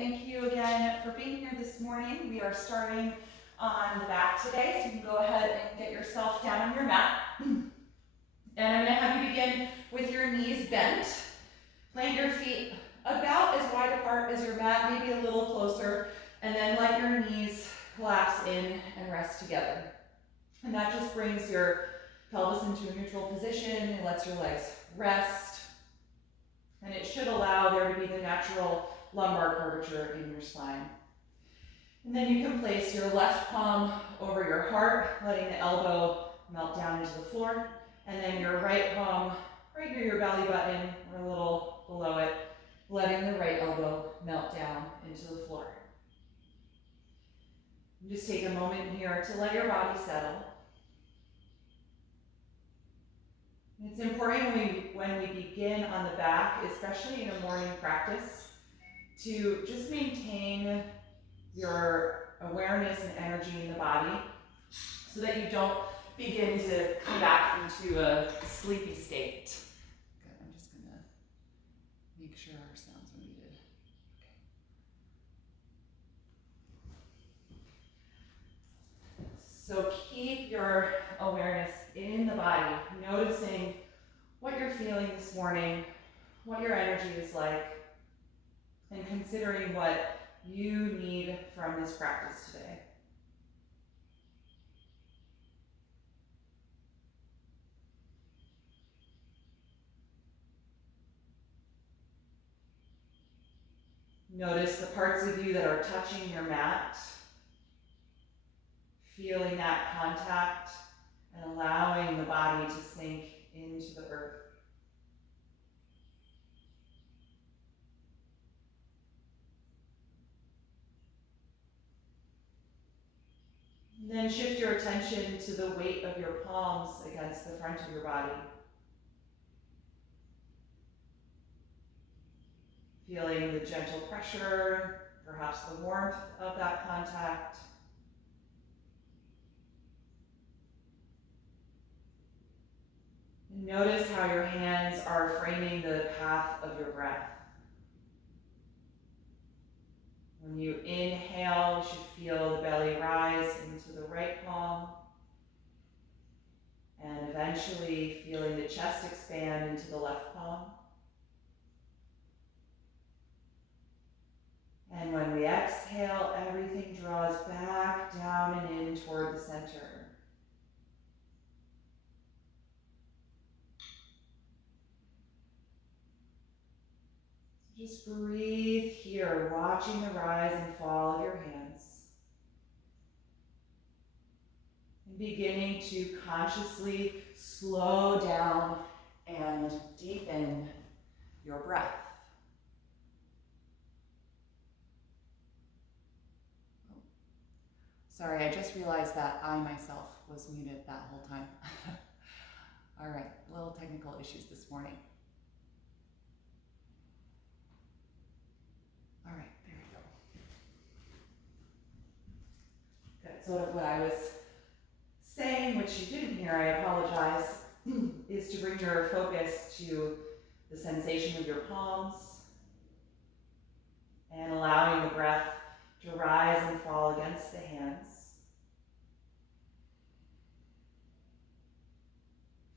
Thank you again for being here this morning. We are starting on the back today, so you can go ahead and get yourself down on your mat. And I'm going to have you begin with your knees bent. Plant your feet about as wide apart as your mat, maybe a little closer, and then let your knees collapse in and rest together. And that just brings your pelvis into a neutral position and lets your legs rest. And it should allow there to be the natural lumbar curvature in your spine. And then you can place your left palm over your heart, letting the elbow melt down into the floor. And then your right palm right near your belly button or a little below it, letting the right elbow melt down into the floor. And just take a moment here to let your body settle. It's important when we begin on the back, especially in a morning practice, to just maintain your awareness and energy in the body so that you don't begin to come back into a sleepy state. Good, I'm just going to make sure our sounds are muted. Okay. So keep your awareness in the body, noticing what you're feeling this morning, what your energy is like, and considering what you need from this practice today. Notice the parts of you that are touching your mat, feeling that contact and allowing the body to sink into the earth. And then shift your attention to the weight of your palms against the front of your body. Feeling the gentle pressure, perhaps the warmth of that contact. And notice how your hands are framing the path of your breath. When you inhale, you should feel the belly rise into the right palm, and eventually feeling the chest expand into the left palm. And when we exhale, everything draws back down and in toward the center. So just breathe here, watching the rise and fall of your hands. And beginning to consciously slow down and deepen your breath. Sorry, I just realized that I myself was muted that whole time. All right, little technical issues this morning. All right, there we go. Good, so what I was saying, which you didn't hear, I apologize, is to bring your focus to the sensation of your palms and allowing the breath to rise and fall against the hands.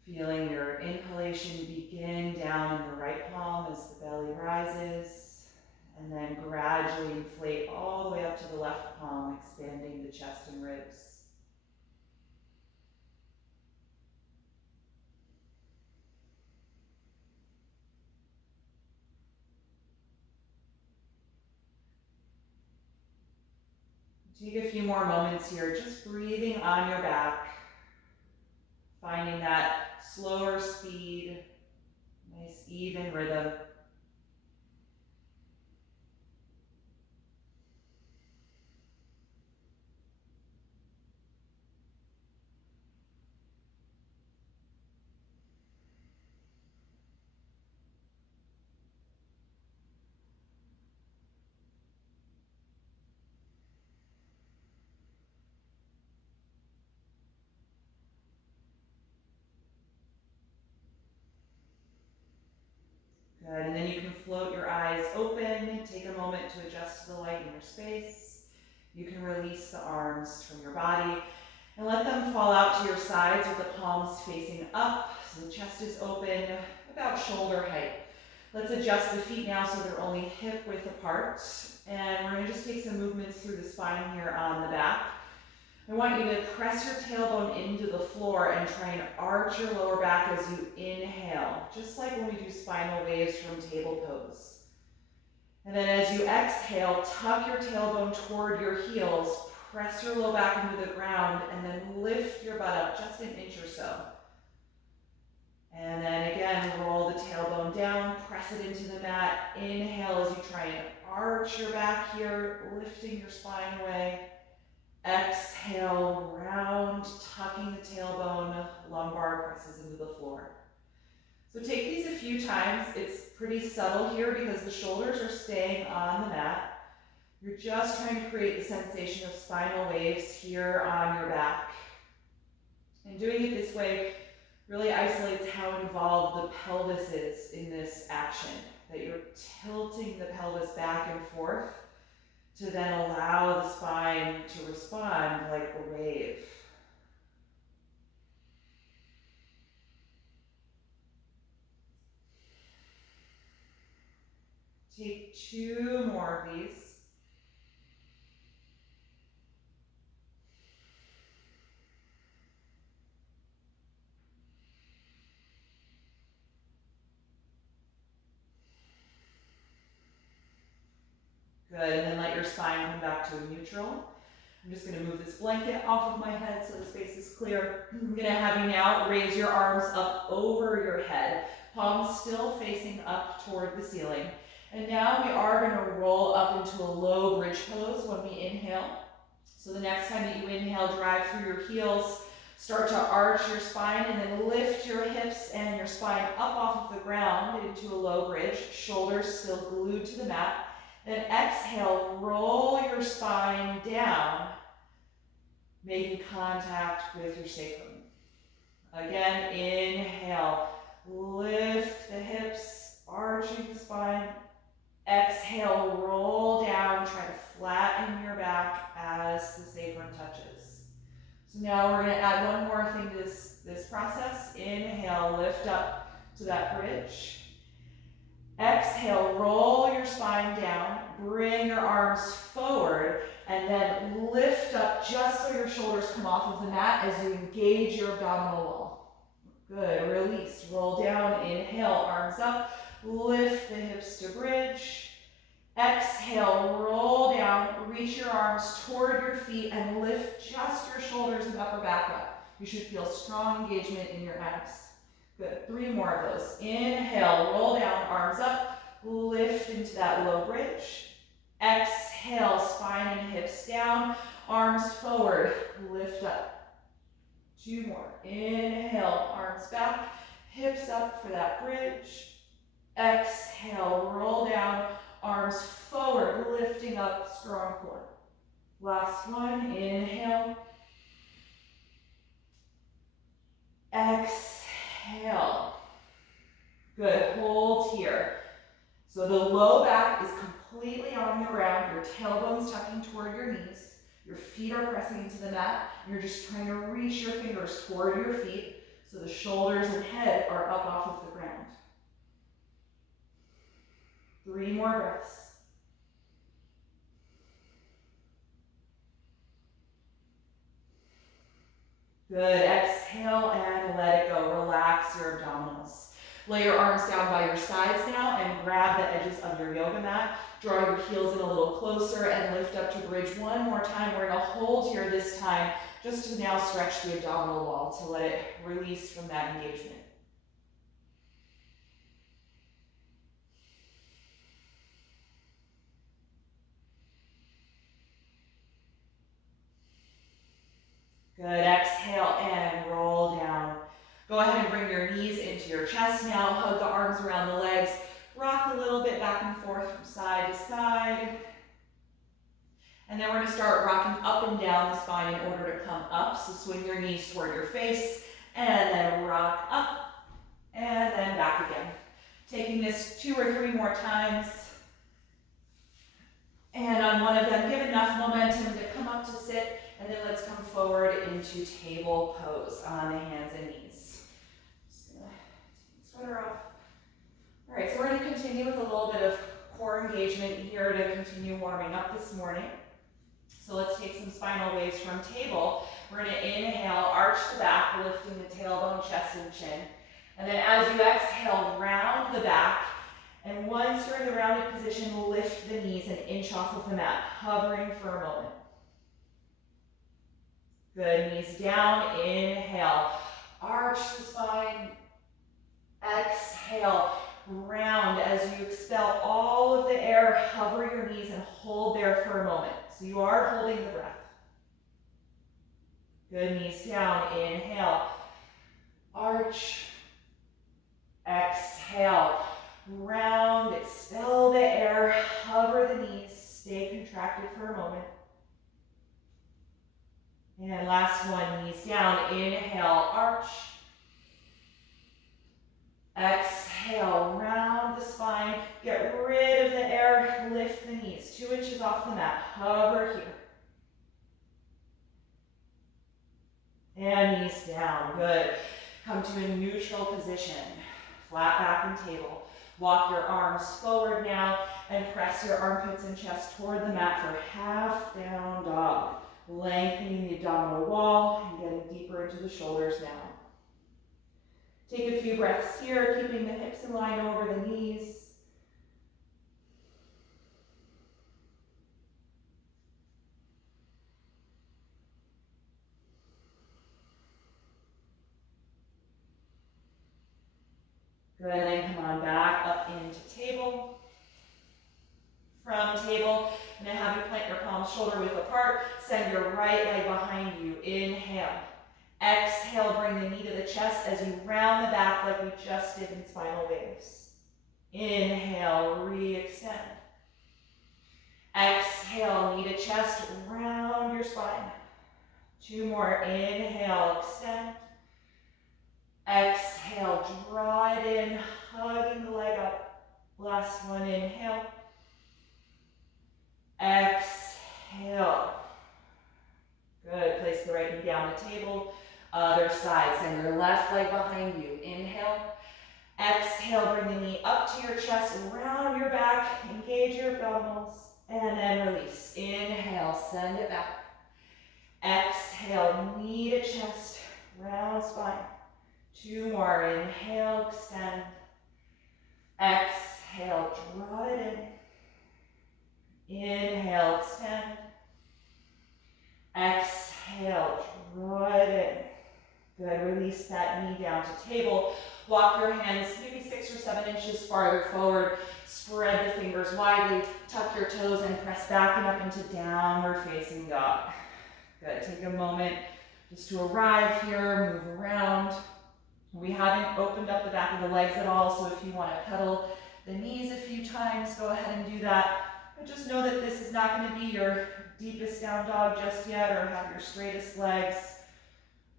Feeling your inhalation begin down in the right palm as the belly rises, and then gradually inflate all the way up to the left palm, expanding the chest and ribs. Take a few more moments here, just breathing on your back, finding that slower speed, nice even rhythm. Good, and then you can float your eyes open, take a moment to adjust to the light in your space. You can release the arms from your body and let them fall out to your sides with the palms facing up, so the chest is open, about shoulder height. Let's adjust the feet now so they're only hip width apart. And we're gonna just take some movements through the spine here on the back. I want you to press your tailbone into the floor and try and arch your lower back as you inhale, just like when we do spinal waves from table pose. And then as you exhale, tuck your tailbone toward your heels, press your low back into the ground, and then lift your butt up just an inch or so. And then again, roll the tailbone down, press it into the mat. Inhale as you try and arch your back here, lifting your spine away. Exhale, round, tucking the tailbone, lumbar presses into the floor. So take these a few times. It's pretty subtle here because the shoulders are staying on the mat. You're just trying to create the sensation of spinal waves here on your back. And doing it this way really isolates how involved the pelvis is in this action, that you're tilting the pelvis back and forth to then allow the spine to respond like a wave. Take 2 more of these. Good, and then let your spine come back to a neutral. I'm just gonna move this blanket off of my head so the space is clear. I'm gonna have you now raise your arms up over your head, palms still facing up toward the ceiling. And now we are gonna roll up into a low bridge pose when we inhale. So the next time that you inhale, drive through your heels, start to arch your spine, and then lift your hips and your spine up off of the ground into a low bridge, shoulders still glued to the mat. Then exhale, roll your spine down, making contact with your sacrum. Again, inhale, lift the hips, arching the spine. Exhale, roll down, try to flatten your back as the sacrum touches. So now we're gonna add one more thing to this process. Inhale, lift up to that bridge. Exhale, roll your spine down, bring your arms forward, and then lift up just so your shoulders come off of the mat as you engage your abdominal wall. Good, release, roll down, inhale, arms up, lift the hips to bridge. Exhale, roll down, reach your arms toward your feet and lift just your shoulders and upper back up. You should feel strong engagement in your abs. Good, 3 more of those. Inhale, roll down, arms up, lift into that low bridge. Exhale, spine and hips down, arms forward, lift up. 2 more. Inhale, arms back, hips up for that bridge. Exhale, roll down, arms forward, lifting up, strong core. Last one, inhale. Exhale. Good, hold here. So the low back is completely on the ground, your tailbone's tucking toward your knees, your feet are pressing into the mat, and you're just trying to reach your fingers toward your feet so the shoulders and head are up off of the ground. 3 more breaths. Good, exhale and let it go. Relax your abdominals. Lay your arms down by your sides now and grab the edges of your yoga mat. Draw your heels in a little closer and lift up to bridge one more time. We're gonna hold here this time just to now stretch the abdominal wall to let it release from that engagement. Good, exhale and roll down. Go ahead and bring your knees into your chest now. Hug the arms around the legs. Rock a little bit back and forth from side to side. And then we're going to start rocking up and down the spine in order to come up. So swing your knees toward your face and then rock up and then back again. Taking this 2 or 3 more times. on one of them. Give enough momentum to come up to sit, and then let's come forward into table pose on the hands and knees. Just gonna take the sweater off. All right, so we're gonna continue with a little bit of core engagement here to continue warming up this morning. So let's take some spinal waves from table. We're gonna inhale, arch the back, lifting the tailbone, chest, and chin. And then as you exhale, round the back. And once you're in the rounded position, lift the knees and inch off of the mat, hovering for a moment. Good, knees down, inhale. Arch the spine, exhale. Round as you expel all of the air, hover your knees and hold there for a moment. So you are holding the breath. Good, knees down, inhale. Arch, exhale. Round, expel the air, hover the knees, stay contracted for a moment. And last one, knees down, inhale, arch. Exhale, round the spine, get rid of the air, lift the knees, 2 inches off the mat, hover here. And knees down, good. Come to a neutral position, flat back and table. Walk your arms forward now and press your armpits and chest toward the mat for half down dog. Lengthening the abdominal wall and getting deeper into the shoulders now. Take a few breaths here, keeping the hips in line over the knees. Good, and then come on back up into table. From table, and then have you plant your palms shoulder width apart. Send your right leg behind you. Inhale. Exhale, bring the knee to the chest as you round the back like we just did in spinal waves. Inhale, re-extend. Exhale, knee to chest, round your spine. 2 more, inhale, extend. Exhale, draw it in, hugging the leg up. Last one, inhale. Exhale. Good, place the right knee down the table. Other side, send your left leg behind you. Inhale. Exhale, bring the knee up to your chest, round your back, engage your abdominals, and then release. Inhale, send it back. Exhale, knee to chest, round spine. 2 more, inhale, extend. Exhale, draw it in. Inhale, extend. Exhale, draw it in. Good, release that knee down to table. Walk your hands maybe 6 or 7 inches farther forward. Spread the fingers widely. Tuck your toes and press back and up into downward facing dog. Good, take a moment just to arrive here, move around. We haven't opened up the back of the legs at all, so if you want to pedal the knees a few times, go ahead and do that. But just know that this is not going to be your deepest down dog just yet, or have your straightest legs.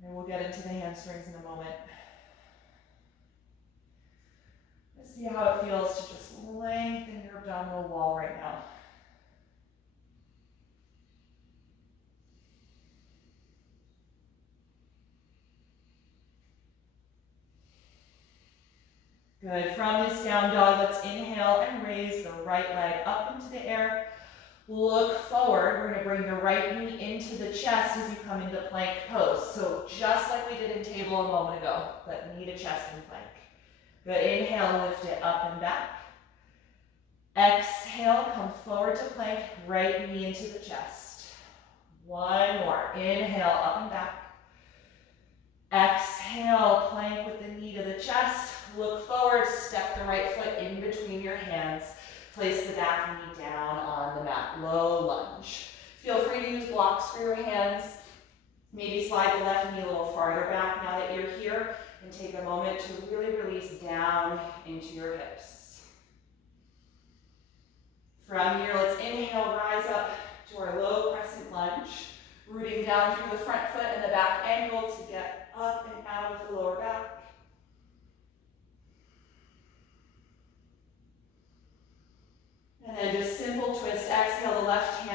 And we'll get into the hamstrings in a moment. Let's see how it feels to just lengthen your abdominal wall right now. Good, from this down dog, let's inhale and raise the right leg up into the air. Look forward, we're gonna bring the right knee into the chest as you come into plank pose. So just like we did in table a moment ago, but knee to chest in plank. Good, inhale, lift it up and back. Exhale, come forward to plank, right knee into the chest. 1 more, inhale, up and back. Exhale, plank with the knee to the chest. Look forward, step the right foot in between your hands. Place the back knee down on the mat, low lunge. Feel free to use blocks for your hands. Maybe slide the left knee a little farther back now that you're here, and take a moment to really release down into your hips. From here, let's inhale, rise up to our low crescent lunge, rooting down through the front foot and the back ankle to get up and out of the lower back. And then just simple twist, exhale the left hand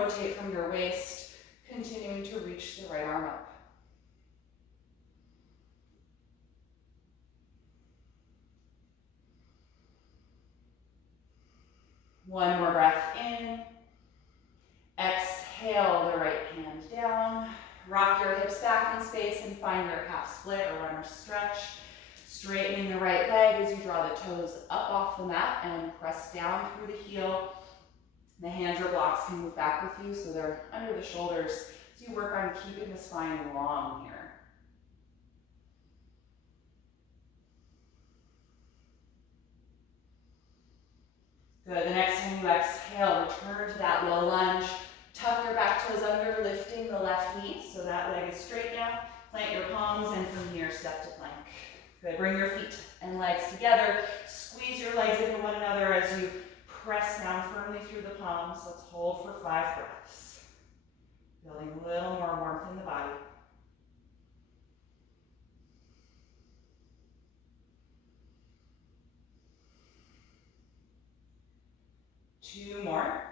rotate from your waist, continuing to reach the right arm up. One more breath in. Exhale the right hand down. Rock your hips back in space and find your half split or runner stretch. Straightening the right leg as you draw the toes up off the mat and press down through the heel. The hands or blocks can move back with you so they're under the shoulders as you work on keeping the spine long here. Good, the next time you exhale, return to that low lunge. Tuck your back toes under, lifting the left knee so that leg is straight now. Plant your palms and from here, step to plank. Good, bring your feet and legs together. Squeeze your legs into one another as you press down firmly through the palms. Let's hold for 5 breaths. Building a little more warmth in the body. Two more.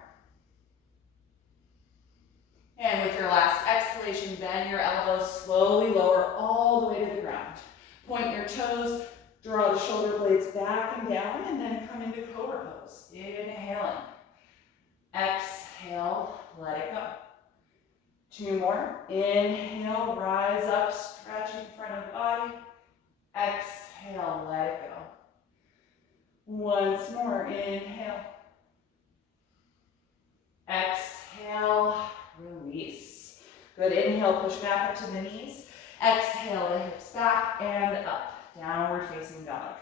And with your last exhalation, bend your elbows, slowly lower all the way to the ground. Point your toes, draw the shoulder blades back and down, and then come into cobra pose. Inhaling. Exhale, let it go. 2 more. Inhale, rise up, stretch in front of the body. Exhale, let it go. Once more, inhale. Exhale, release. Good, inhale, push back up to the knees. Exhale, the hips back and up. Downward facing dog.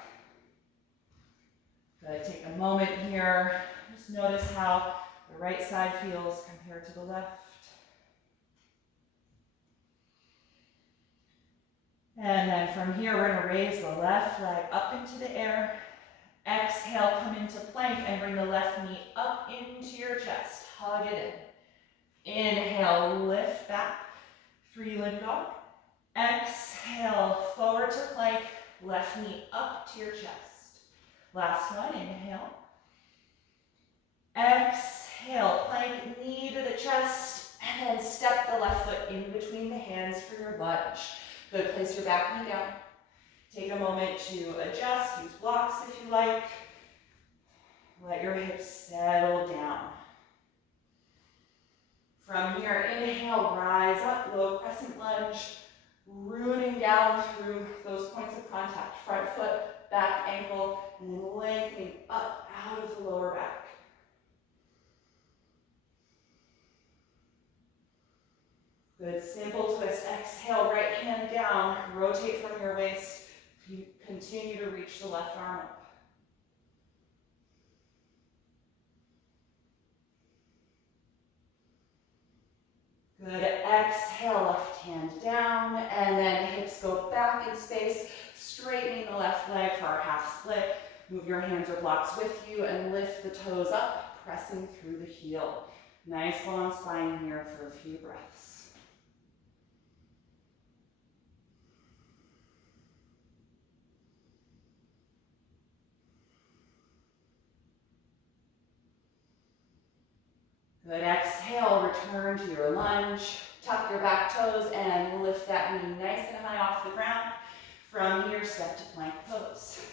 Good, take a moment here. Just notice how the right side feels compared to the left. And then from here, we're going to raise the left leg up into the air. Exhale, come into plank and bring the left knee up into your chest. Hug it in. Inhale, lift back. 3-limb dog. Exhale, forward to plank. Left knee up to your chest. Last one, inhale. Exhale, plank, knee to the chest, and then step the left foot in between the hands for your lunge. Good, place your back knee down. Take a moment to adjust, use blocks if you like. Let your hips settle down. From here, inhale, rise up, low crescent lunge, rooting down through those points of contact, front foot, back ankle, and then lengthening up out of the lower back. Good, simple twist. Exhale, right hand down, rotate from your waist. Continue to reach the left arm up. Good, exhale, left hand down, and then hips go back in space, straightening the left leg for our half split. Move your hands or blocks with you and lift the toes up, pressing through the heel. Nice long spine here for a few breaths. Good, exhale, return to your lunge. Tuck your back toes and lift that knee nice and high off the ground. From here, step to plank pose.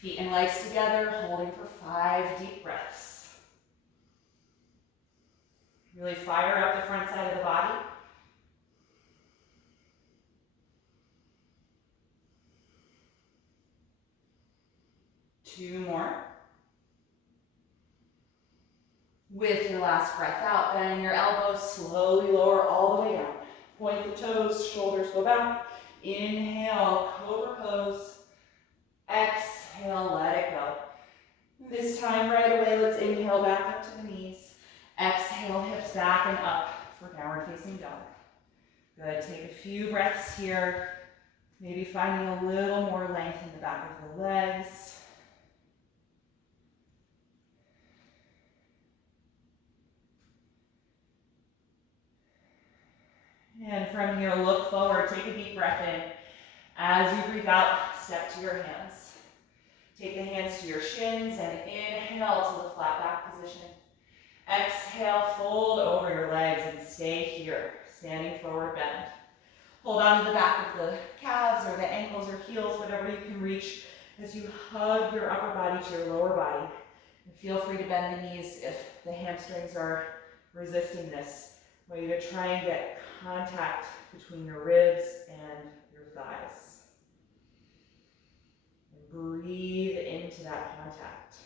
Feet and legs together, holding for 5 deep breaths. Really fire up the front side of the body. Two more. With your last breath out, bend your elbows, slowly lower all the way down. Point the toes, shoulders go back. Inhale, cobra pose. Exhale, let it go. This time right away, let's inhale back up to the knees. Exhale, hips back and up for downward facing dog. Good, take a few breaths here. Maybe finding a little more length in the back of the legs. And from here, look forward, take a deep breath in. As you breathe out, step to your hands. Take the hands to your shins and inhale to the flat back position. Exhale, fold over your legs and stay here, standing forward bend. Hold on to the back of the calves or the ankles or heels, whatever you can reach, as you hug your upper body to your lower body. And feel free to bend the knees if the hamstrings are resisting this. I want you to try and get contact between your ribs and your thighs. And breathe into that contact.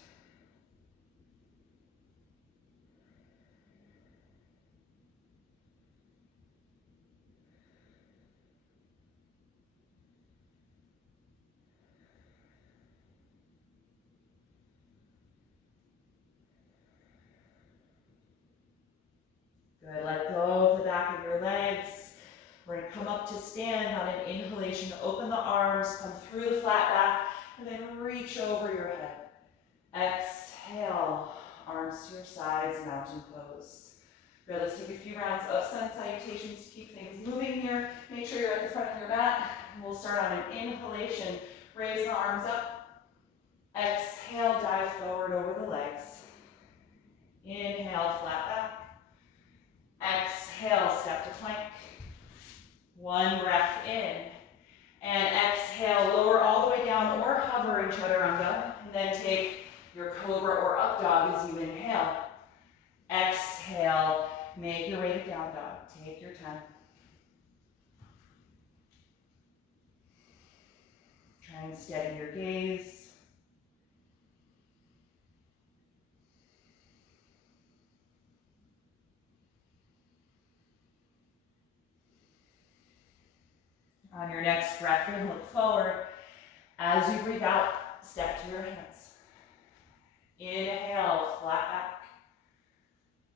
Good, let go of the back of your legs. We're going to come up to stand on an inhalation. Open the arms, come through the flat back, and then reach over your head. Exhale, arms to your sides, mountain pose. Good, let's take a few rounds of sun salutations to keep things moving here. Make sure you're at the front of your mat. And we'll start on an inhalation. Raise the arms up. Exhale, dive forward over the legs. Inhale, flat back. Exhale, step to plank. One breath in. And exhale, lower all the way down or hover in chaturanga. And then take your cobra or up dog as you inhale. Exhale, make your way to down dog. Take your time. Try and steady your gaze. On your next breath in, look forward. As you breathe out, step to your hands. Inhale, flat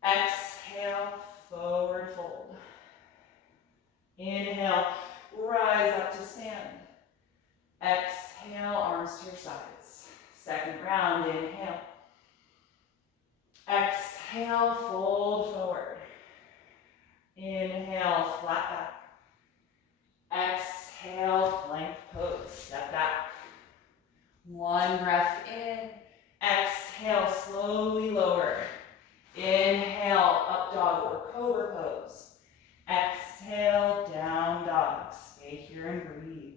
back. Exhale, forward fold. Inhale, rise up to stand. Exhale, arms to your sides. Second round, inhale. Exhale, fold forward. Inhale, flat back. Exhale, plank pose, step back. One breath in. Exhale, slowly lower. Inhale, up dog or cobra pose. Exhale, down dog. Stay here and breathe.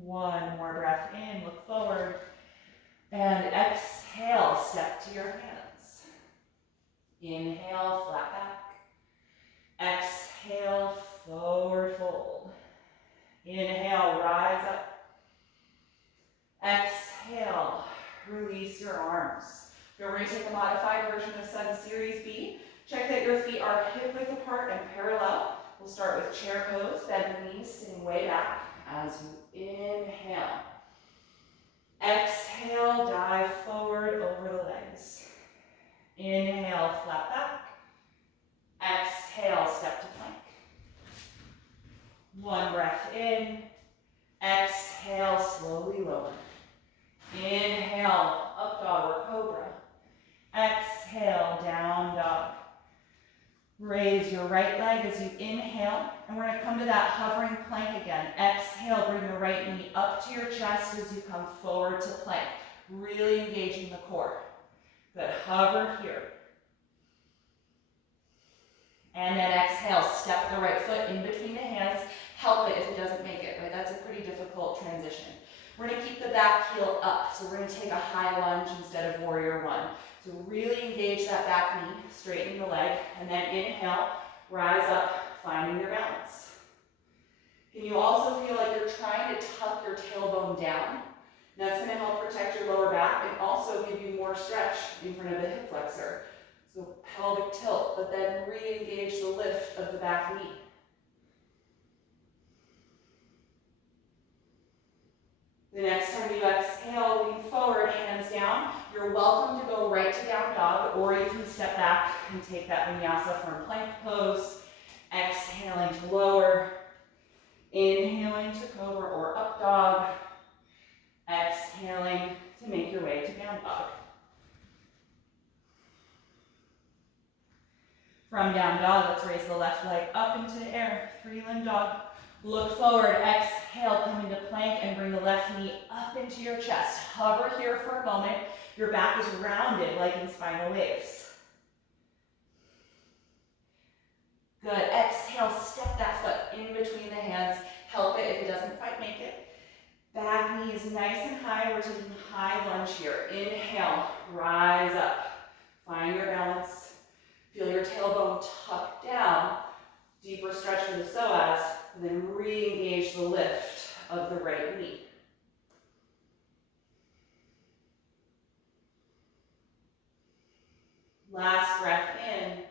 One more breath in, look forward. And exhale, step to your hands. Inhale, flat back. Exhale, forward fold. Inhale, rise up. Exhale, release your arms. We're going to take a modified version of Sun Series B. Check that your feet are hip width apart and parallel. We'll start with chair pose, bend the knees, sitting way back. As you inhale. Exhale, dive forward over the legs. Inhale, flat back. Exhale, step to plank. One breath in. Exhale, slowly lower. Inhale, up dog or cobra. Exhale, down dog. Raise your right leg as you inhale, and we're going to come to that hovering plank again. Exhale, bring the right knee up to your chest as you come forward to plank, really engaging the core. Good, hover here. And then exhale, step the right foot in between the hands. Help it if it doesn't make it, right? That's a pretty difficult transition. We're going to keep the back heel up, so we're going to take a high lunge instead of warrior one. So really engage that back knee, straighten the leg, and then inhale, rise up, finding your balance. Can you also feel like you're trying to tuck your tailbone down? That's going to help protect your lower back and also give you more stretch in front of the hip flexor. So pelvic tilt, but then re-engage the lift of the back knee. The next time you exhale, lean forward, hands down. You're welcome to go right to down dog, or you can step back and take that vinyasa from plank pose. Exhaling to lower. Inhaling to cobra or up dog. Exhaling to make your way to down dog. From down dog, let's raise the left leg up into the air. 3-limb dog. Look forward, exhale, come into plank and bring the left knee up into your chest. Hover here for a moment. Your back is rounded like in spinal waves. Good, exhale, step that foot in between the hands. Help it if it doesn't quite make it. Back knee is nice and high. We're taking high lunge here. Inhale, rise up. Find your balance. Feel your tailbone tuck down. Deeper stretch for the psoas. And then re-engage the lift of the right knee. Last breath in.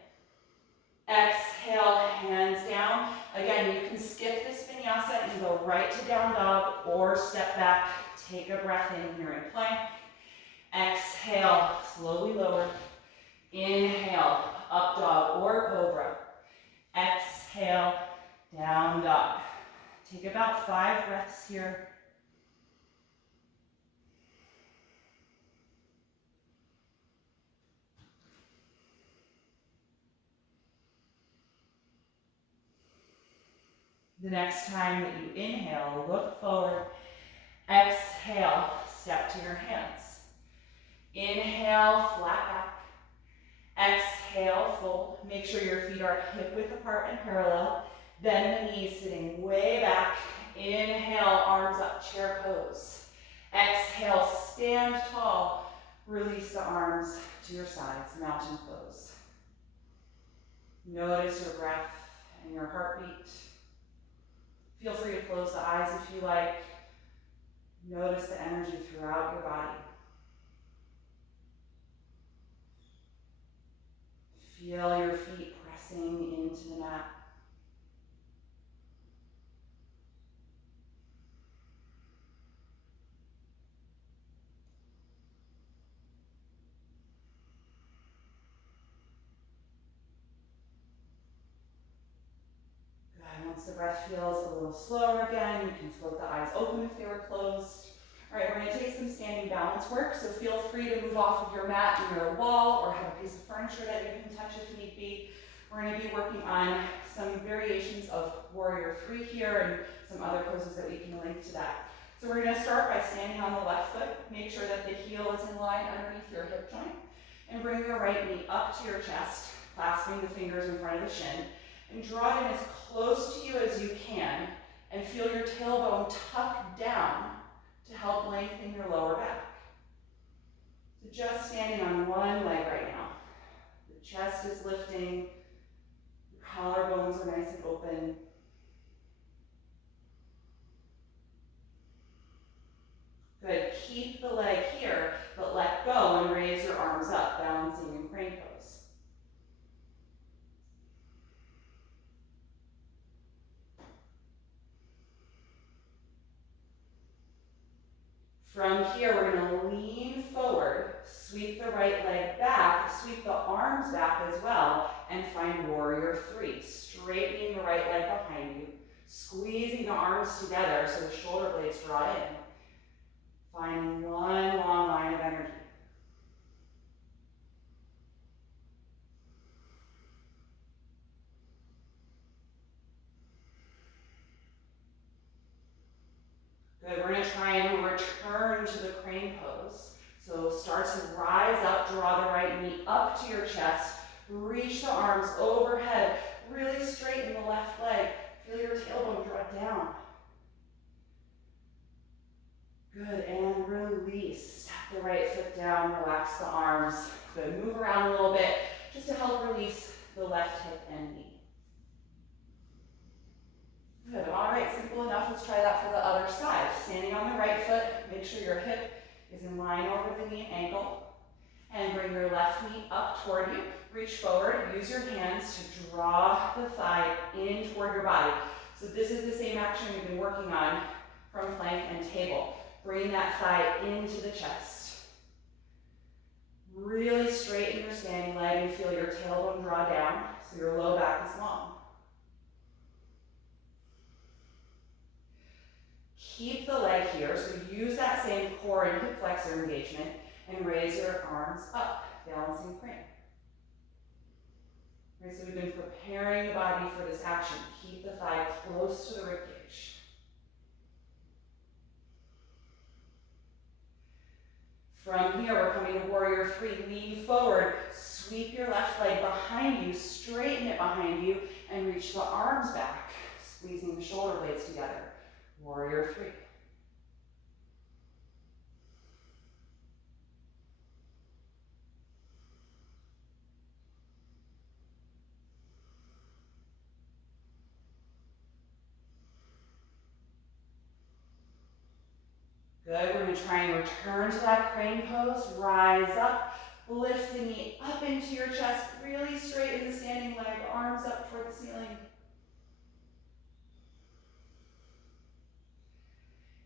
Exhale, hands down. Again, you can skip this vinyasa and go right to down dog or step back. Take a breath in here in plank. Exhale, slowly lower. Inhale, up dog or cobra. Exhale, down dog. Take about 5 breaths here. The next time that you inhale, look forward. Exhale, step to your hands. Inhale, flat back. Exhale, fold. Make sure your feet are hip width apart and parallel. Bend the knees, sitting way back. Inhale, arms up, chair pose. Exhale, stand tall. Release the arms to your sides, mountain pose. Notice your breath and your heartbeat. Feel free to close the eyes if you like. Notice the energy throughout your body. Feel your feet pressing into the mat. Good. Once the breath feels a little slower again, you can float the eyes open if they were closed. All right, we're going to take some standing balance work, so feel free to move off of your mat near a wall or have a piece of furniture that you can touch if need be. We're going to be working on some variations of Warrior 3 here and some other poses that we can link to that. So we're going to start by standing on the left foot. Make sure that the heel is in line underneath your hip joint. And bring your right knee up to your chest, clasping the fingers in front of the shin. And draw it in as close to you as you can. And feel your tailbone tuck down to help lengthen your lower back. So just standing on one leg right now. The chest is lifting, the collarbones are nice and open. Good, keep the leg here, but let go and raise your arms up, balancing in crane pose. From here, we're going to lean forward, sweep the right leg back, sweep the arms back as well, and find Warrior 3. Straightening the right leg behind you, squeezing the arms together so the shoulder blades draw in. Finding one long line of energy. Good, we're going to try and return to the crane pose. So start to rise up, draw the right knee up to your chest, reach the arms overhead, really straighten the left leg, feel your tailbone draw down. Good, and release. Step the right foot down, relax the arms. Good, move around a little bit just to help release the left hip and knee. Good, all right, simple enough. Let's try that for the other side. Standing on the right foot, make sure your hip is in line over the knee and ankle. And bring your left knee up toward you. Reach forward, use your hands to draw the thigh in toward your body. So this is the same action we've been working on from plank and table. Bring that thigh into the chest. Really straighten your standing leg and feel your tailbone draw down so your low back is long. Keep the leg here, so use that same core and hip flexor engagement and raise your arms up, balancing crane. Right, so we've been preparing the body for this action. Keep the thigh close to the ribcage. From here, we're coming to warrior three. Lean forward, sweep your left leg behind you, straighten it behind you, and reach the arms back, squeezing the shoulder blades together. Warrior three. Good, we're going to try and return to that crane pose. Rise up, lift the knee up into your chest, really straighten the standing leg, arms up toward the ceiling.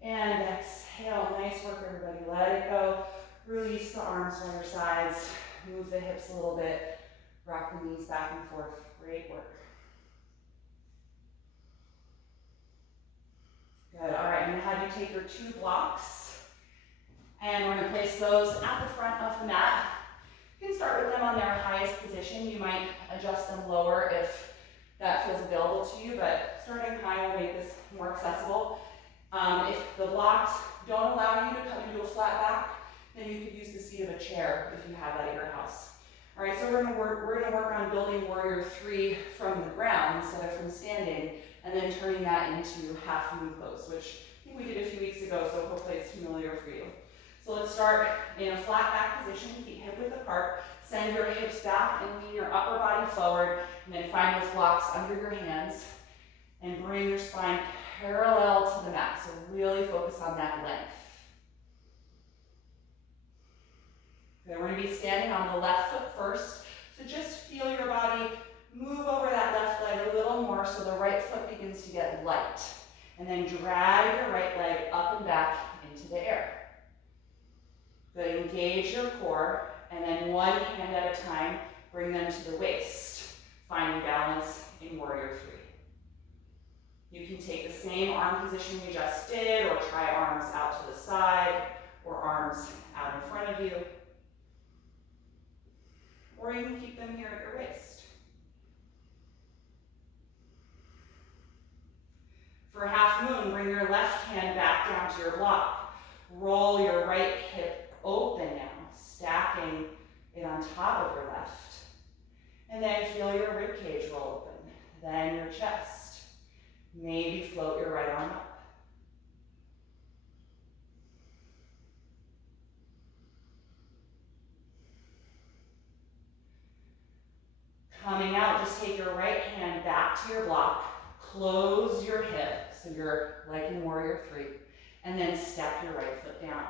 And exhale, nice work everybody, let it go. Release the arms by your sides, move the hips a little bit, rock the knees back and forth, great work. Good, all right, I'm gonna have you take your 2 blocks and we're gonna place those at the front of the mat. You can start with them on their highest position. You might adjust them lower if that feels available to you, but starting high will make this more accessible. If the blocks don't allow you to come into a flat back, then you could use the seat of a chair if you have that at your house. All right, so we're gonna work on building warrior three from the ground instead of from standing, and then turning that into half moon pose, which I think we did a few weeks ago, so hopefully it's familiar for you. So let's start in a flat back position, feet hip width apart. Send your hips back and lean your upper body forward, and then find those blocks under your hands, and bring your spine parallel to the mat. So really focus on that length. Okay, we're going to be standing on the left foot first, so just feel your body move over that left leg a little more so the right foot begins to get light. And then drag your right leg up and back into the air. Good, engage your core, and then one hand at a time, bring them to the waist. Finding balance in warrior three. You can take the same arm position we just did, or try arms out to the side, or arms out in front of you. Or you can keep them here at your waist. For half moon, bring your left hand back down to your block. Roll your right hip open now, stacking it on top of your left. And then feel your rib cage roll open, then your chest. Maybe float your right arm up. Coming out, just take your right hand back to your block, close your hip, so you're like in warrior three, and then step your right foot down.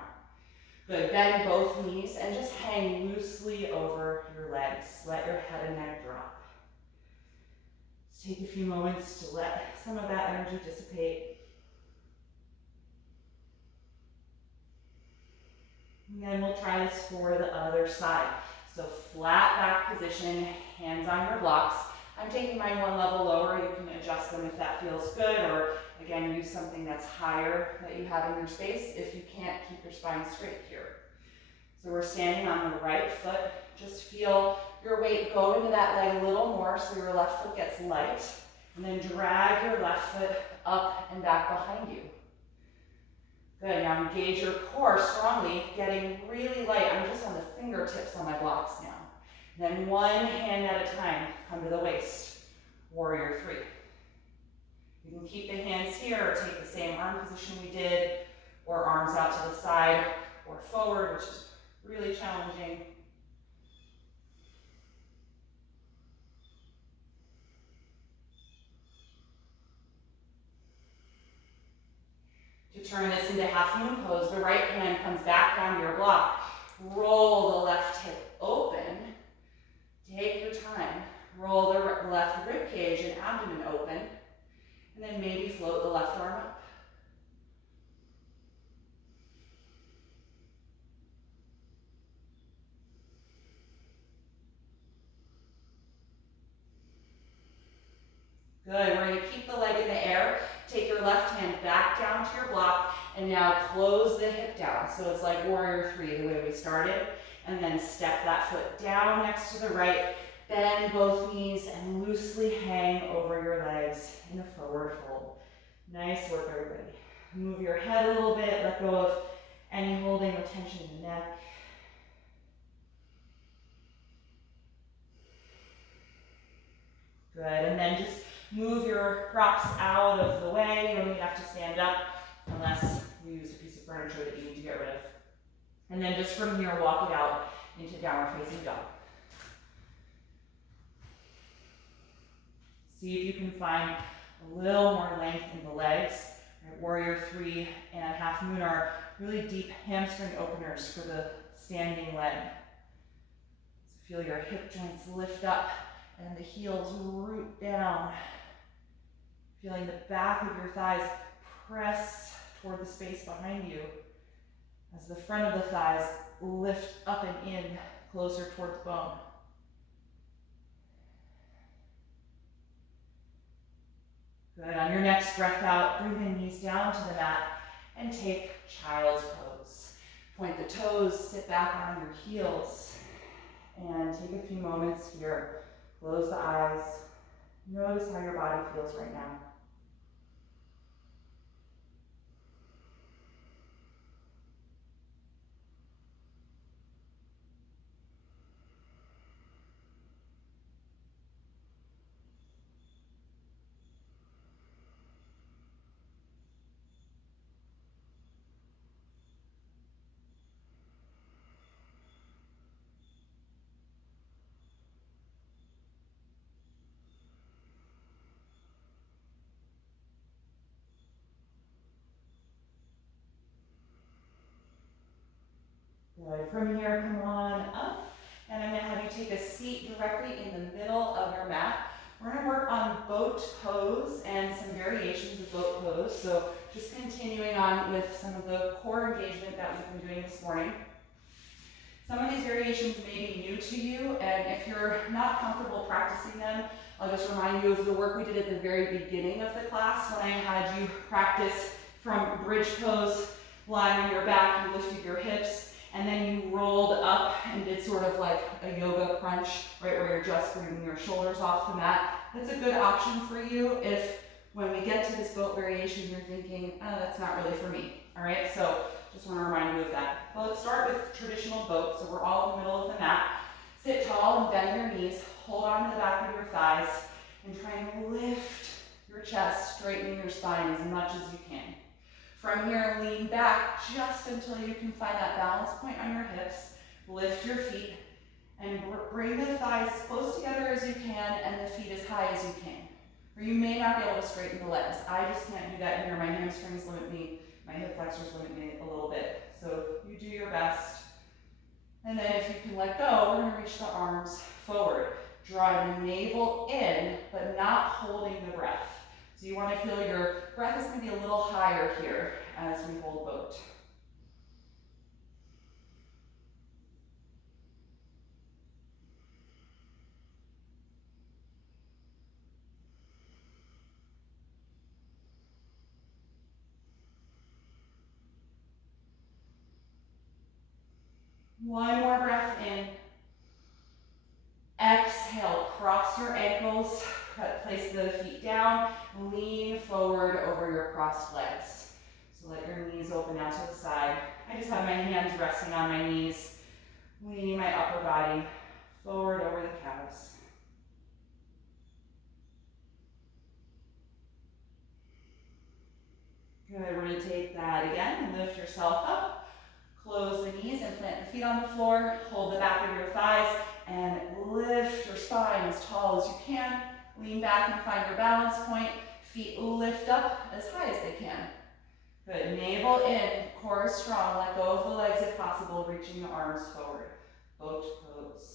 Good, bend both knees and just hang loosely over your legs. Let your head and neck drop. Just take a few moments to let some of that energy dissipate. And then we'll try this for the other side. So flat back position, hands on your blocks. I'm taking mine one level lower. You can adjust them if that feels good, or again, use something that's higher that you have in your space if you can't keep your spine straight here. So we're standing on the right foot. Just feel your weight go into that leg a little more so your left foot gets light, and then drag your left foot up and back behind you. Good, now engage your core strongly, getting really light. I'm just on the fingertips on my blocks now. And then one hand at a time, come to the waist, warrior three. You can keep the hands here or take the same arm position we did, or arms out to the side or forward, which is really challenging. To turn this into half moon pose, the right hand comes back down to your block. Roll the left hip open. Take your time. Roll the left rib cage and abdomen open. And then maybe float the left arm up. Good, we're going to keep the leg in the air. Take your left hand back down to your block, and now close the hip down. So it's like warrior three, the way we started. And then step that foot down next to the right, Bend both knees and loosely hang over your legs in a forward fold. Nice work, everybody. Move your head a little bit, let go of any holding or tension in the neck. Good, and then just move your props out of the way. You don't even have to stand up unless you use a piece of furniture that you need to get rid of. And then just from here, walk it out into downward facing dog. See if you can find a little more length in the legs. Right, Warrior 3 and Half Moon are really deep hamstring openers for the standing leg. So feel your hip joints lift up and the heels root down. Feeling the back of your thighs press toward the space behind you as the front of the thighs lift up and in closer toward the bone. Good, on your next breath out, bring the knees down to the mat and take child's pose. Point the toes, sit back on your heels, and take a few moments here. Close the eyes. Notice how your body feels right now. Good. From here, come on up, and I'm going to have you take a seat directly in the middle of your mat. We're going to work on boat pose and some variations of boat pose. So just continuing on with some of the core engagement that we've been doing this morning. Some of these variations may be new to you, and if you're not comfortable practicing them, I'll just remind you of the work we did at the very beginning of the class when I had you practice from bridge pose, lying on your back, you lifted your hips, and then you rolled up and did sort of like a yoga crunch, right, where you're just bringing your shoulders off the mat. That's a good option for you if when we get to this boat variation, you're thinking, oh, that's not really for me, all right? So just want to remind you of that. Well, let's start with traditional boat. So we're all in the middle of the mat. Sit tall and bend your knees. Hold on to the back of your thighs and try and lift your chest, straightening your spine as much as you can. From here, lean back just until you can find that balance point on your hips. Lift your feet and bring the thighs as close together as you can and the feet as high as you can. Or you may not be able to straighten the legs. I just can't do that here. My hamstrings limit me. My hip flexors limit me a little bit. So you do your best. And then if you can let go, we're going to reach the arms forward. Draw the navel in, but not holding the breath. So you want to feel your breath is going to be a little higher here as we hold boat. One more breath in. Exhale, cross your ankles, place the feet down, lean forward over your crossed legs. So let your knees open out to the side. I just have my hands resting on my knees, leaning my upper body forward over the calves. Good, we're going to take that again and lift yourself up. Close the knees and plant the feet on the floor. Hold the back of your thighs and lift your spine as tall as you can. Lean back and find your balance point. Feet lift up as high as they can. Good, navel in, core is strong. Let go of the legs if possible, reaching the arms forward. Boat pose.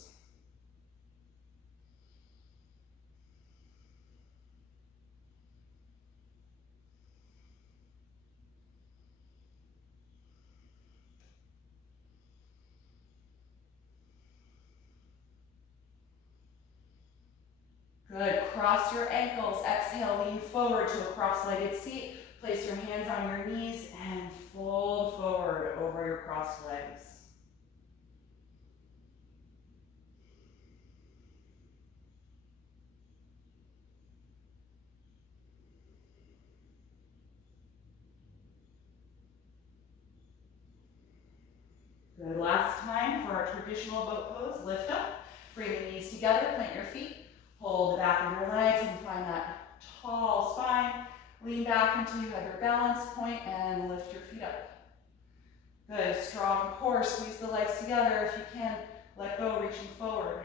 Good, cross your ankles. Exhale, lean forward to a cross-legged seat. Place your hands on your knees and fold forward over your crossed legs. Good, last time for our traditional boat pose, lift up, bring the knees together, plant your feet, hold the back of your legs and find that tall spine. Lean back until you have your balance point and lift your feet up. Good, strong core, squeeze the legs together. If you can, let go, reaching forward.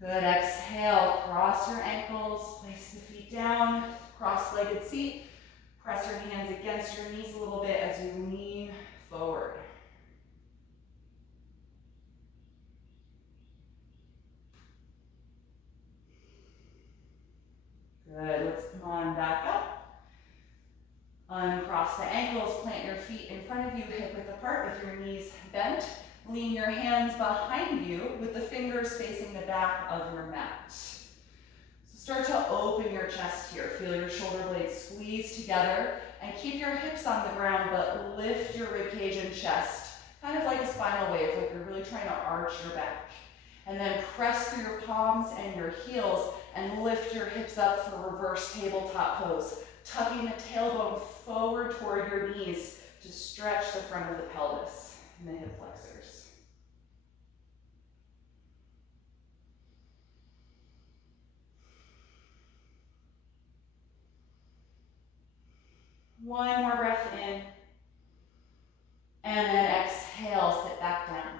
Good, exhale, cross your ankles, place the feet down, cross-legged seat. Press your hands against your knees a little bit as you lean forward. Good, let's come on back up. Uncross the ankles, plant your feet in front of you, hip width apart with your knees bent. Lean your hands behind you with the fingers facing the back of your mat. So start to open your chest here. Feel your shoulder blades squeeze together and keep your hips on the ground, but lift your ribcage and chest, kind of like a spinal wave, like you're really trying to arch your back. And then press through your palms and your heels and lift your hips up for reverse tabletop pose, tucking the tailbone forward toward your knees to stretch the front of the pelvis and the hip flexors. One more breath in, and then exhale, sit back down.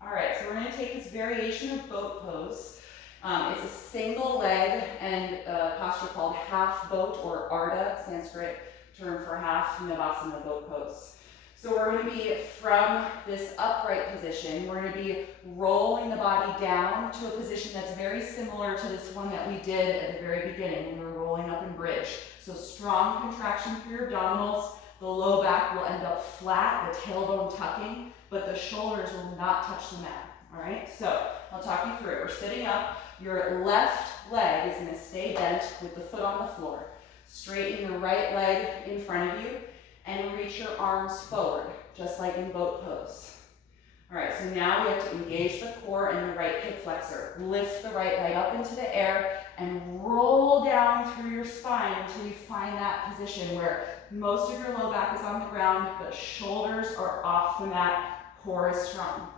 All right, so we're going to take this variation of boat pose. It's a single leg and a posture called half boat, or Ardha, Sanskrit term for half, Navasana boat pose. So we're going to be from this upright position, we're going to be rolling the body down to a position that's very similar to this one that we did at the very beginning when we were rolling up in bridge. So strong contraction through your abdominals, the low back will end up flat, the tailbone tucking, but the shoulders will not touch the mat, all right? So I'll talk you through it. We're sitting up, your left leg is gonna stay bent with the foot on the floor. Straighten your right leg in front of you and reach your arms forward, just like in boat pose. All right, so now we have to engage the core and the right hip flexor. Lift the right leg up into the air and roll down through your spine until you find that position where most of your low back is on the ground, but shoulders are off the mat, core is strong.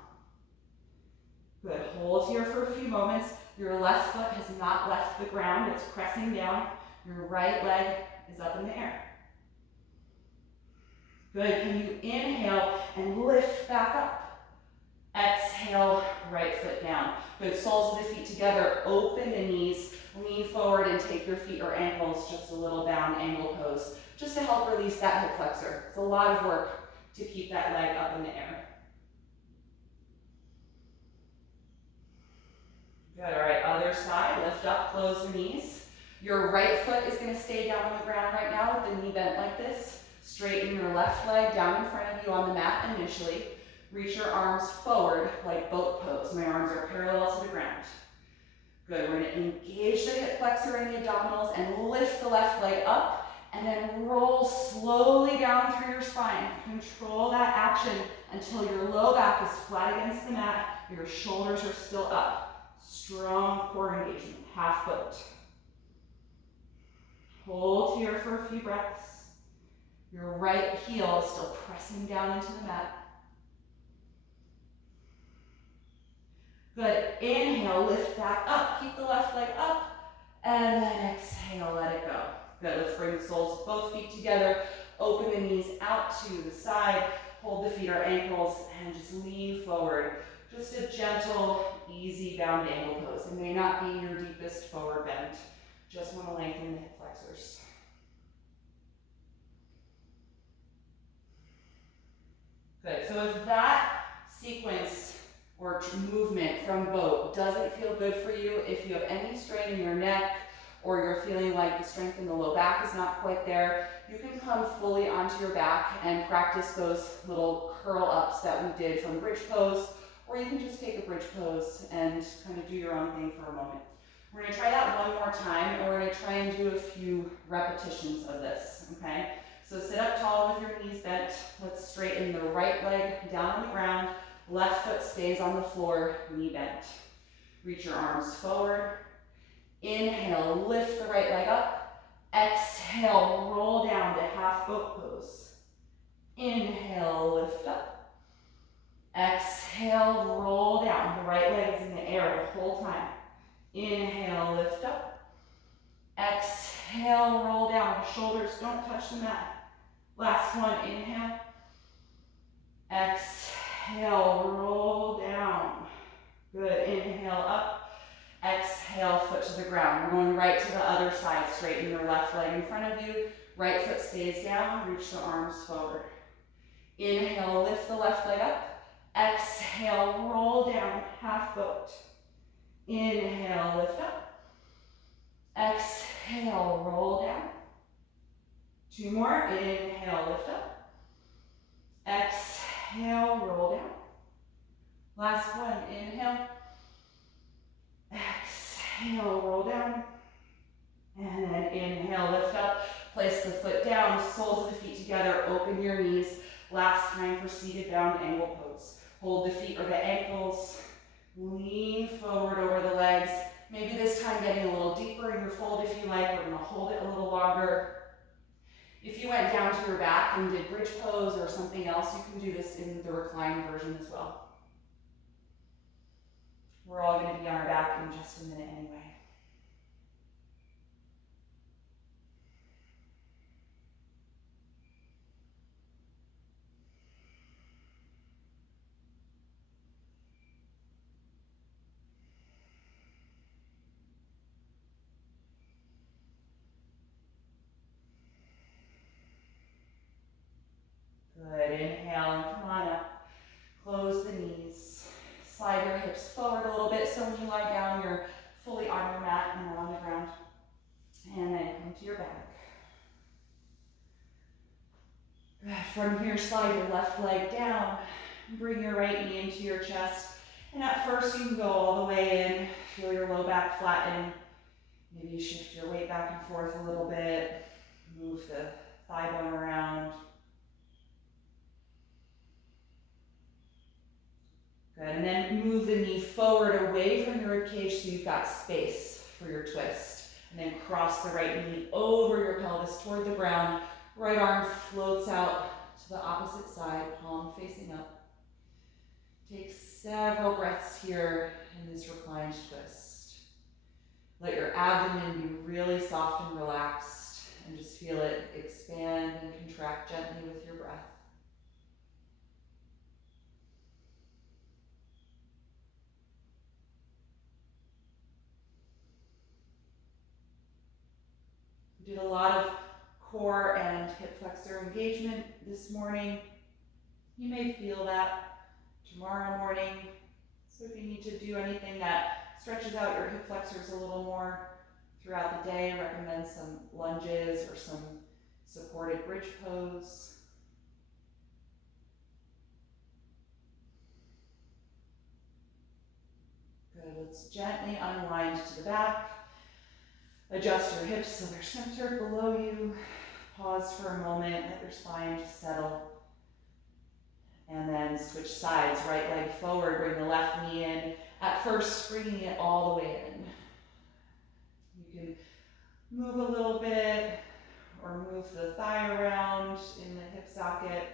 Good, hold here for a few moments. Your left foot has not left the ground, it's pressing down. Your right leg is up in the air. Good, can you inhale and lift back up? Exhale, right foot down. Good, soles of the feet together, open the knees, lean forward and take your feet or ankles just a little down angle pose, just to help release that hip flexor. It's a lot of work to keep that leg up in the air. Good, all right, other side, lift up, close the knees. Your right foot is gonna stay down on the ground right now with the knee bent like this. Straighten your left leg down in front of you on the mat initially. Reach your arms forward like boat pose. My arms are parallel to the ground. Good, we're gonna engage the hip flexor and the abdominals and lift the left leg up and then roll slowly down through your spine. Control that action until your low back is flat against the mat, your shoulders are still up. Strong core engagement, half boat. Hold here for a few breaths. Your right heel is still pressing down into the mat. Good, inhale, lift back up, keep the left leg up, and then exhale, let it go. Good, let's bring the soles of both feet together, open the knees out to the side, hold the feet or ankles, and just lean forward. Just a gentle, easy bound angle pose. It may not be your deepest forward bend. Just want to lengthen the hip flexors. Good, so if that sequence or movement from boat doesn't feel good for you, if you have any strain in your neck or you're feeling like the strength in the low back is not quite there, you can come fully onto your back and practice those little curl ups that we did from bridge pose, or you can just take a bridge pose and kind of do your own thing for a moment. We're gonna try that one more time, and we're gonna try and do a few repetitions of this, okay? So sit up tall with your knees bent. Let's straighten the right leg down on the ground. Left foot stays on the floor, knee bent. Reach your arms forward. Inhale, lift the right leg up. Exhale, roll down to half boat pose. Inhale, lift up. Exhale, roll down. The right leg is in the air the whole time. Inhale, lift up. Exhale, roll down. Shoulders don't touch the mat. Last one, inhale. Exhale, roll down. Good, inhale up. Exhale, foot to the ground. We're going right to the other side. Straighten your left leg in front of you. Right foot stays down. Reach the arms forward. Inhale, lift the left leg up. Exhale, roll down, half boat. Inhale, lift up. Exhale, roll down. Two more. Inhale, lift up. Exhale, roll down. Last one. Inhale. Exhale, roll down. And then inhale, lift up. Place the foot down, soles of the feet together. Open your knees. Last time for seated bound angle pose. Hold the feet or the ankles. Lean forward over the legs. Maybe this time getting a little deeper in your fold if you like. We're going to hold it a little longer. If you went down to your back and did bridge pose or something else, you can do this in the reclined version as well. We're all going to be on our back in just a minute anyway. Good, inhale and come on up. Close the knees. Slide your hips forward a little bit so when you lie down, you're fully on your mat and not on the ground. And then come to your back. Good. From here, slide your left leg down. Bring your right knee into your chest. And at first, you can go all the way in. Feel your low back flatten. Maybe you shift your weight back and forth a little bit. Move the thigh bone around. Good, and then move the knee forward away from your ribcage so you've got space for your twist. And then cross the right knee over your pelvis toward the ground. Right arm floats out to the opposite side, palm facing up. Take several breaths here in this reclined twist. Let your abdomen be really soft and relaxed, and just feel it expand and contract gently with your breath. We did a lot of core and hip flexor engagement this morning. You may feel that tomorrow morning. So if you need to do anything that stretches out your hip flexors a little more throughout the day, recommend some lunges or some supported bridge pose. Good, let's gently unwind to the back. Adjust your hips so they're centered below you. Pause for a moment, let your spine just settle. And then switch sides, right leg forward, bring the left knee in. At first, bringing it all the way in. You can move a little bit or move the thigh around in the hip socket.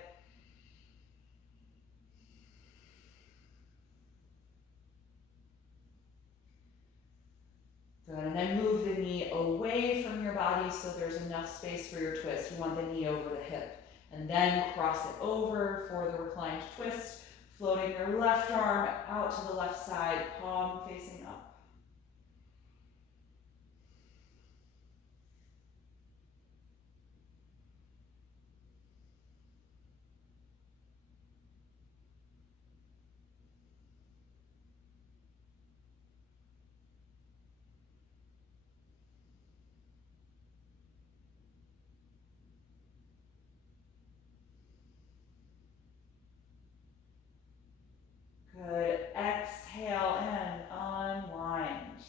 Good, and then move the knee away from your body so there's enough space for your twist. You want the knee over the hip. And then cross it over for the reclined twist, floating your left arm out to the left side, palm facing up. Good, exhale and unwind.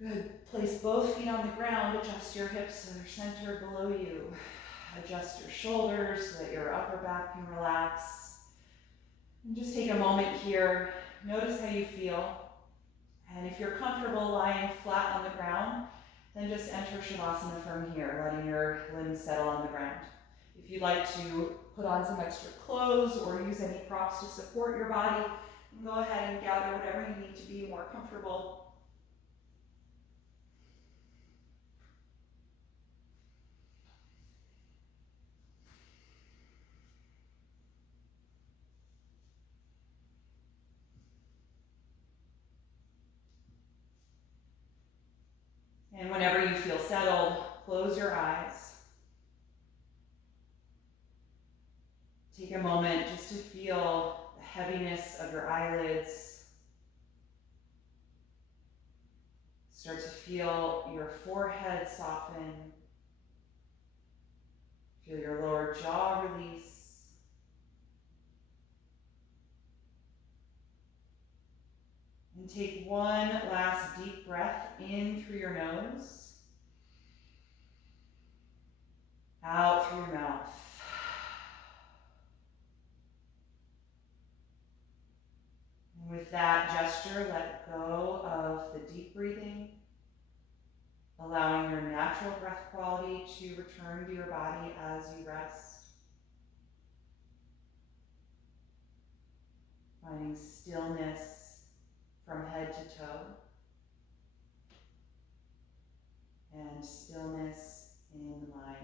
Good, place place both feet on the ground, adjust your hips so they're centered below you. Adjust your shoulders so that your upper back can relax. And just take a moment here. Notice how you feel. And if you're comfortable lying flat on the ground, then just enter Shavasana from here, letting your limbs settle on the ground. If you'd like to put on some extra clothes or use any props to support your body, go ahead and gather whatever you need to be more comfortable. And whenever you feel settled, close your eyes. Take a moment just to feel the heaviness of your eyelids. Start to feel your forehead soften. Feel your lower jaw release. And take one last deep breath in through your nose, out through your mouth. And with that gesture, let go of the deep breathing, allowing your natural breath quality to return to your body as you rest. Finding stillness from head to toe, and stillness in the mind.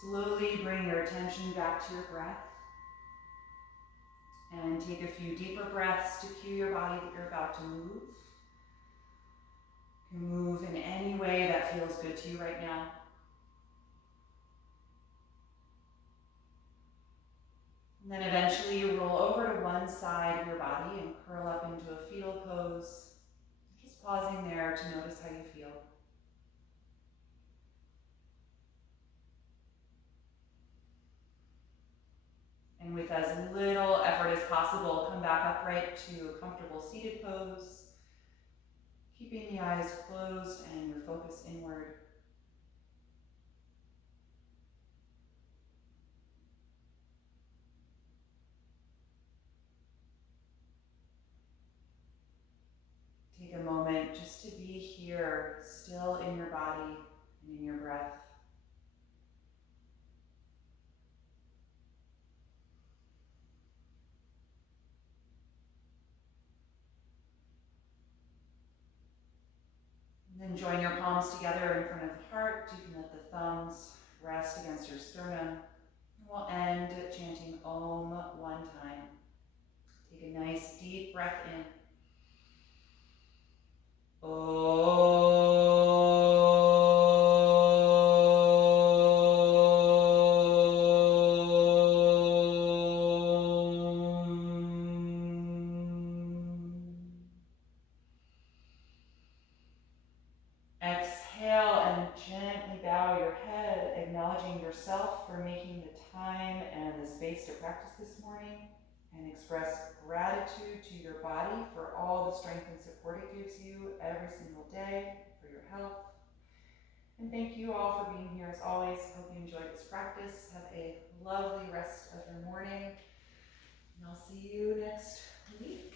Slowly bring your attention back to your breath. And take a few deeper breaths to cue your body that you're about to move. You can move in any way that feels good to you right now. And then eventually you roll over to one side of your body and curl up into a fetal pose. Just pausing there to notice how you feel. And with as little effort as possible, come back upright to a comfortable seated pose, keeping the eyes closed and your focus inward. Take a moment just to be here, still in your body and in your breath. And then join your palms together in front of the heart. You can let the thumbs rest against your sternum. We'll end chanting Om one time. Take a nice deep breath in. Om. Exhale and gently bow your head, acknowledging yourself for making the time and the space to practice this morning, and express gratitude to your body for all the strength and support it gives you every single day, for your health. And thank you all for being here as always. Hope you enjoyed this practice. Have a lovely rest of your morning, and I'll see you next week.